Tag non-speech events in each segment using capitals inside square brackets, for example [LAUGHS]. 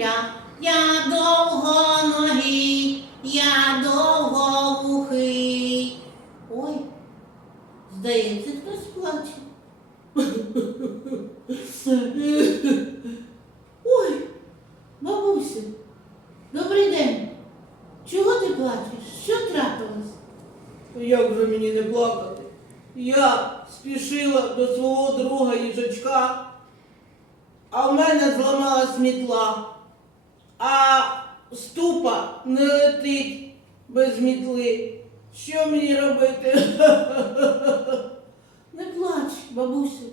я, я довгоногий, я довго довговухий. Ой, здається, хтось плаче. Ой, бабусю, добрий день. Чого ти плачеш? Що трапилось? Як же мені не плакати? Я спішила до свого друга їжачка, а в мене зламалась мітла, а ступа не летить без мітли. Що мені робити? [LAUGHS] Не плач, бабусю,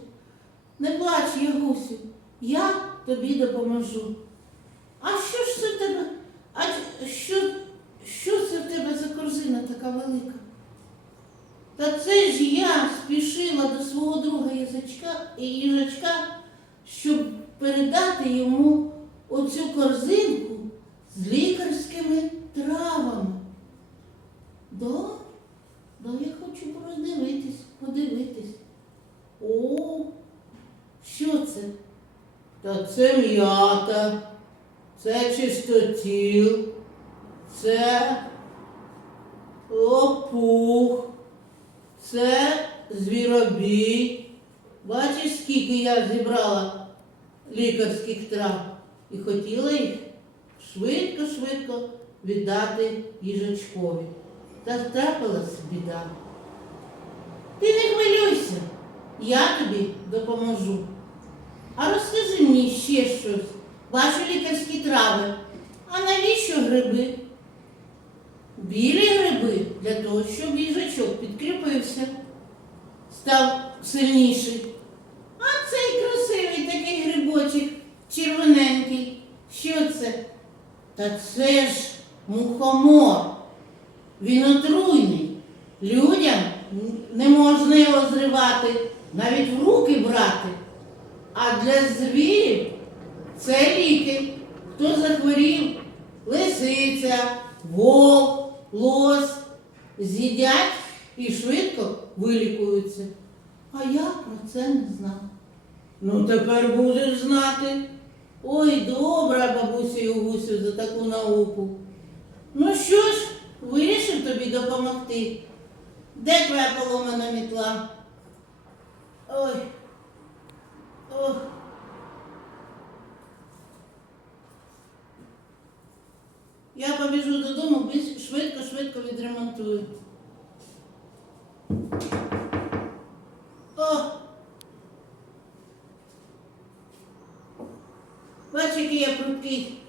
не плач, Ягусю, я тобі допоможу. А що ж це в тебе? А що, що це в тебе за корзина така велика? Та це ж я спішила до свого друга їжачка, їжачка, щоб передати йому оцю корзинку з лікарськими травами. Да? Да, я хочу роздивитись, подивитись. О, що це? Та це м'ята, це чистотіл, це лопух, це звіробій. Бачиш, скільки я зібрала лікарських трав і хотіла їх швидко-швидко віддати їжачкові. Та трапилась біда. Ти не хвилюйся, я тобі допоможу. А розкажи мені ще щось. Ваші лікарські трави. А навіщо гриби? Білі гриби для того, щоб їжачок підкріпився, став сильніший. Та це ж мухомор. Він отруйний. Людям не можна його зривати, навіть в руки брати. А для звірів це ліки. Хто захворів, лисиця, вовк, лось, з'їдять і швидко вилікуються. А я про це не знав. Ну тепер будеш знати. Ой, добра, бабусю за таку науку. Ну що ж, вирішив тобі допомогти. Де твоя поломана мітла? Ой. Ох. Я побіжу додому, швидко-швидко відремонтую. О! Бач, який я прудкий.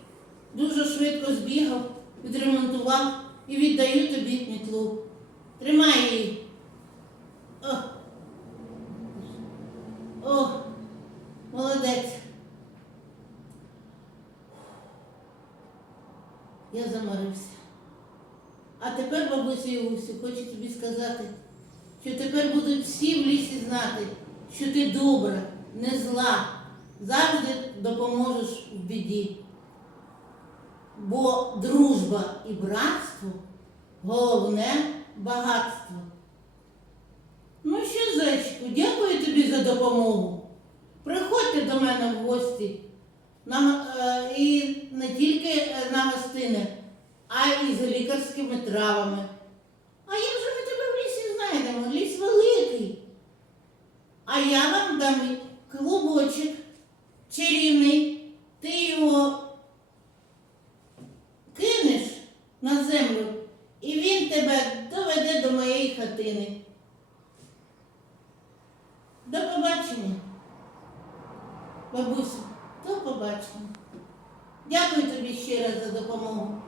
Швидко збігав, відремонтував і віддаю тобі мітлу. Тримай її. О. О, молодець. Я заморився. А тепер, бабусю і Гусю, хочу тобі сказати, що тепер будуть всі в лісі знати, що ти добра, не зла, завжди допоможеш в біді. Бо дружба і братство головне багатство. Ну що, зайчику, дякую тобі за допомогу. Приходьте до мене в гості. На, е, і не тільки е, на гостини, а й з лікарськими травами. А як же ми тебе в лісі знайдемо? Ліс великий. А я вам дам клубочок чарівний. Ти його кинеш на землю, і він тебе доведе до моєї хатини. До побачення. Бабусю, до побачення. Дякую тобі ще раз за допомогу.